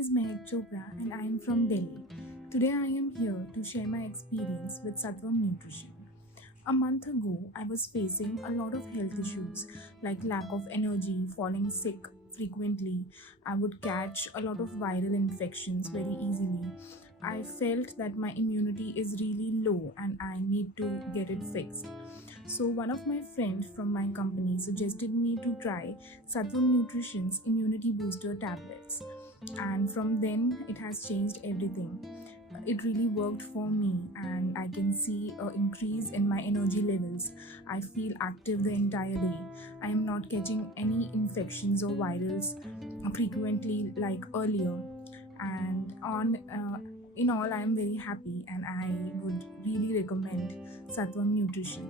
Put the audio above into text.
is Mehak Chopra and I am from Delhi. Today I am here to share my experience with Satvam nutrition. A month ago, I was facing a lot of health issues like lack of energy, falling sick frequently. I would catch a lot of viral infections very easily. I felt that my immunity is really low and I need to get it fixed. So one of my friends from my company suggested me to try Satvam Nutrition's immunity booster tablets, and from then it has changed everything. It really worked for me and I can see an increase in my energy levels. I feel active the entire day. I am not catching any infections or virals frequently like earlier, and on in all I am very happy and I would really recommend Satvam Nutrition.